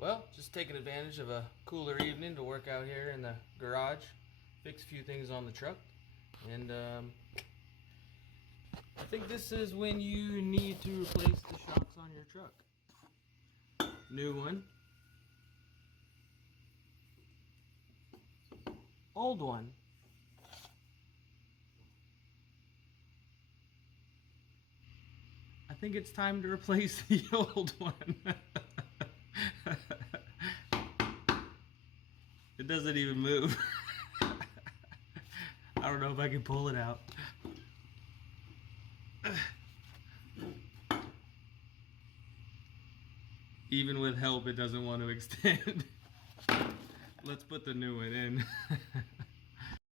Well, just taking advantage of a cooler evening to work out here in the garage, fix a few things on the truck, and I think this is when you need to replace the shocks on your truck. New one, old one. I think it's time to replace the old one. It doesn't even move. I don't know if I can pull it out. Even with help, it doesn't want to extend. Let's put the new one in.